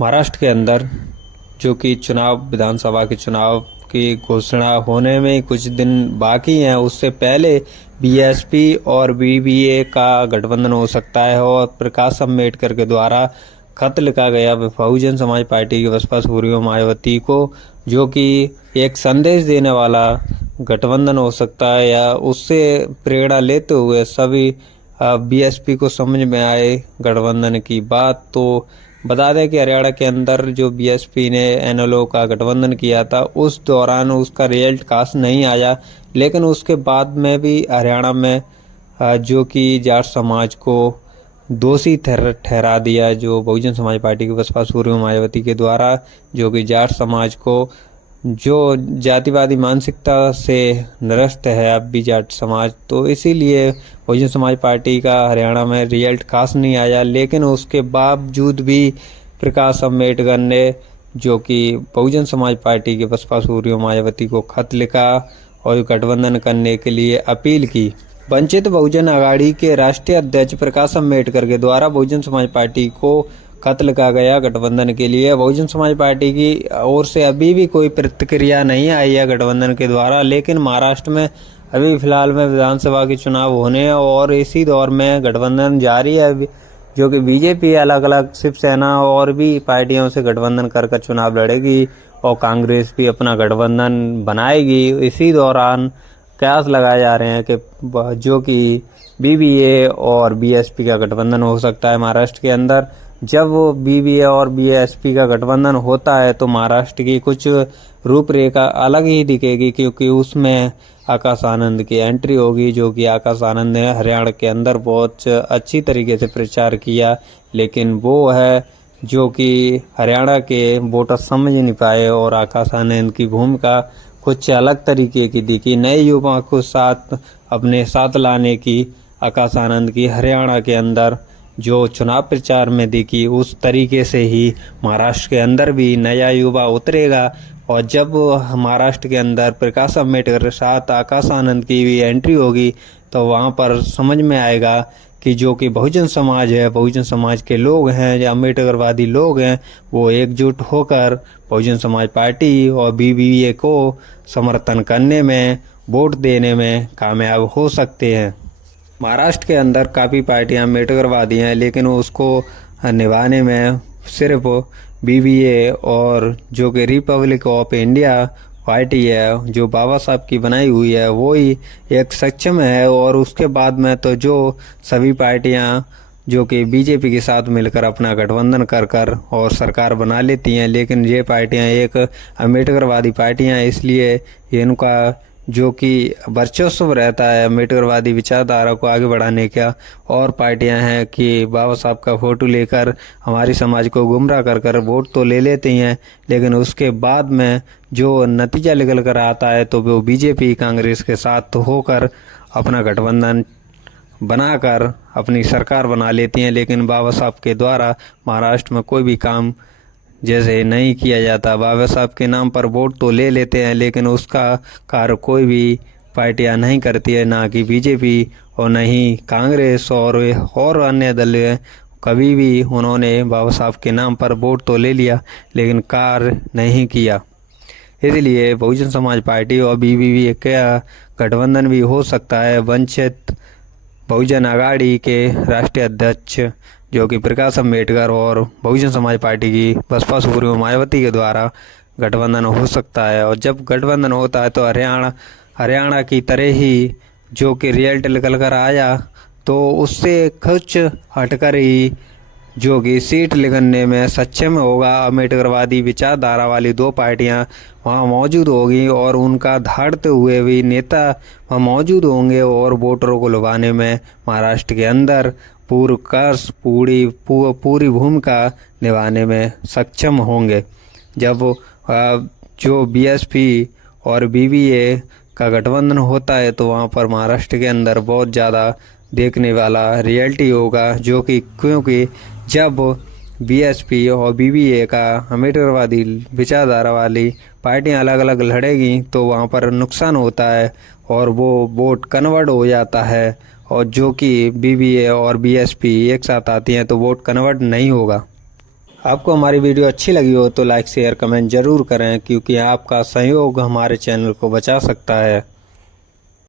महाराष्ट्र के अंदर जो कि विधानसभा के चुनाव की घोषणा होने में कुछ दिन बाकी हैं, उससे पहले बीएसपी और बीबीए का गठबंधन हो सकता है और प्रकाश अम्बेडकर के द्वारा खत लिखा गया बहुजन समाज पार्टी की बसपा सुप्रीमो मायावती को, जो कि एक संदेश देने वाला गठबंधन हो सकता है, या उससे प्रेरणा लेते हुए सभी बीएसपी को समझ में आए गठबंधन की बात। तो बता दें कि हरियाणा के अंदर जो बीएसपी ने एनएलओ का गठबंधन किया था, उस दौरान उसका रिजल्ट खास नहीं आया, लेकिन उसके बाद में भी हरियाणा में जो कि जाट समाज को दोषी ठहरा दिया, जो बहुजन समाज पार्टी की बसपा सुप्रीमो मायावती के द्वारा, जो कि जाट समाज को जो जातिवादी मानसिकता से निरस्त है अब भी जाट समाज, तो इसीलिए बहुजन समाज पार्टी का हरियाणा में रिजल्ट खास नहीं आया। लेकिन उसके बावजूद भी प्रकाश अम्बेडकर ने जो कि बहुजन समाज पार्टी के बसपा सुप्रीमो मायावती को खत लिखा और गठबंधन करने के लिए अपील की। वंचित बहुजन आघाड़ी के राष्ट्रीय अध्यक्ष प्रकाश अम्बेडकर के द्वारा बहुजन समाज पार्टी को खत लिखा गया गठबंधन के लिए। बहुजन समाज पार्टी की ओर से अभी भी कोई प्रतिक्रिया नहीं आई है गठबंधन के द्वारा, लेकिन महाराष्ट्र में अभी फिलहाल में विधानसभा के चुनाव होने हैं और इसी दौर में गठबंधन जारी है, जो कि बीजेपी अलग अलग शिवसेना और भी पार्टियों से गठबंधन कर चुनाव लड़ेगी और कांग्रेस भी अपना गठबंधन बनाएगी। इसी दौरान कयास लगाए जा रहे हैं कि जो कि बीबीए और बीएसपी का गठबंधन हो सकता है महाराष्ट्र के अंदर। जब बीबीए और बीएसपी का गठबंधन होता है तो महाराष्ट्र की कुछ रूपरेखा अलग ही दिखेगी, क्योंकि उसमें आकाश आनंद की एंट्री होगी, जो कि आकाश आनंद ने हरियाणा के अंदर बहुत अच्छी तरीके से प्रचार किया, लेकिन वो है जो कि हरियाणा के वोटर समझ नहीं पाए और आकाश आनंद की भूमिका कुछ अलग तरीके की दिखी। नए युवाओं को साथ अपने साथ लाने की आकाश आनंद की हरियाणा के अंदर जो चुनाव प्रचार में दिखी, उस तरीके से ही महाराष्ट्र के अंदर भी नया युवा उतरेगा। और जब महाराष्ट्र के अंदर प्रकाश अम्बेडकर के साथ आकाश आनंद की भी एंट्री होगी, तो वहाँ पर समझ में आएगा कि जो कि बहुजन समाज है, बहुजन समाज के लोग हैं या अम्बेडकरवादी लोग हैं, वो एकजुट होकर बहुजन समाज पार्टी और बीबीए को समर्थन करने में, वोट देने में कामयाब हो सकते हैं। महाराष्ट्र के अंदर काफ़ी पार्टियां अम्बेडकरवादी हैं, लेकिन उसको निभाने में सिर्फ बीबीए और जो कि रिपब्लिक ऑफ इंडिया पार्टी है, जो बाबा साहब की बनाई हुई है, वो ही एक सक्षम है। और उसके बाद में तो जो सभी पार्टियां जो कि बीजेपी के साथ मिलकर अपना गठबंधन कर और सरकार बना लेती हैं, लेकिन ये पार्टियां एक अम्बेडकरवादी पार्टियां, इसलिए इनका जो कि वर्चस्व रहता है अम्बेडकरवादी विचारधारा को आगे बढ़ाने का। और पार्टियां हैं कि बाबा साहब का फोटो लेकर हमारी समाज को गुमराह कर वोट तो ले लेती हैं, लेकिन उसके बाद में जो नतीजा निकल कर आता है तो वो बीजेपी कांग्रेस के साथ होकर अपना गठबंधन बनाकर अपनी सरकार बना लेती हैं। लेकिन बाबा साहब के द्वारा महाराष्ट्र में कोई भी काम जैसे नहीं किया जाता। बाबा साहब के नाम पर वोट तो ले लेते हैं, लेकिन उसका कार्य कोई भी पार्टियां नहीं करती है, ना कि बीजेपी और न ही कांग्रेस और अन्य दल। कभी भी उन्होंने बाबा साहब के नाम पर वोट तो ले लिया, लेकिन कार्य नहीं किया। इसलिए बहुजन समाज पार्टी और बीबीए का गठबंधन भी हो सकता है। वंचित बहुजन आघाड़ी के राष्ट्रीय अध्यक्ष जो कि प्रकाश अम्बेडकर और बहुजन समाज पार्टी की बसपा सुप्रीमो मायावती के द्वारा गठबंधन हो सकता है। और जब गठबंधन होता है तो हरियाणा की तरह ही जो कि रिजल्ट निकल कर आया, तो उससे कुछ हटकर ही जो कि सीट निकलने में सक्षम होगा। अम्बेडकरवादी विचारधारा वाली दो पार्टियां वहां मौजूद होगी और उनका धाड़ते हुए भी नेता वहां मौजूद होंगे और वोटरों को लुभाने में महाराष्ट्र के अंदर पूरी भूमिका निभाने में सक्षम होंगे। जब जो बीएसपी और बीबीए का गठबंधन होता है तो वहाँ पर महाराष्ट्र के अंदर बहुत ज़्यादा देखने वाला रियलिटी होगा, जो कि क्योंकि जब बीएसपी और बीबीए का अम्बेडकरवादी विचारधारा वाली पार्टियां अलग अलग लड़ेगी तो वहाँ पर नुकसान होता है और वो वोट कन्वर्ट हो जाता है। और जो कि बीबीए और बीएसपी एक साथ आती हैं तो वोट कन्वर्ट नहीं होगा। आपको हमारी वीडियो अच्छी लगी हो तो लाइक शेयर कमेंट जरूर करें, क्योंकि आपका सहयोग हमारे चैनल को बचा सकता है।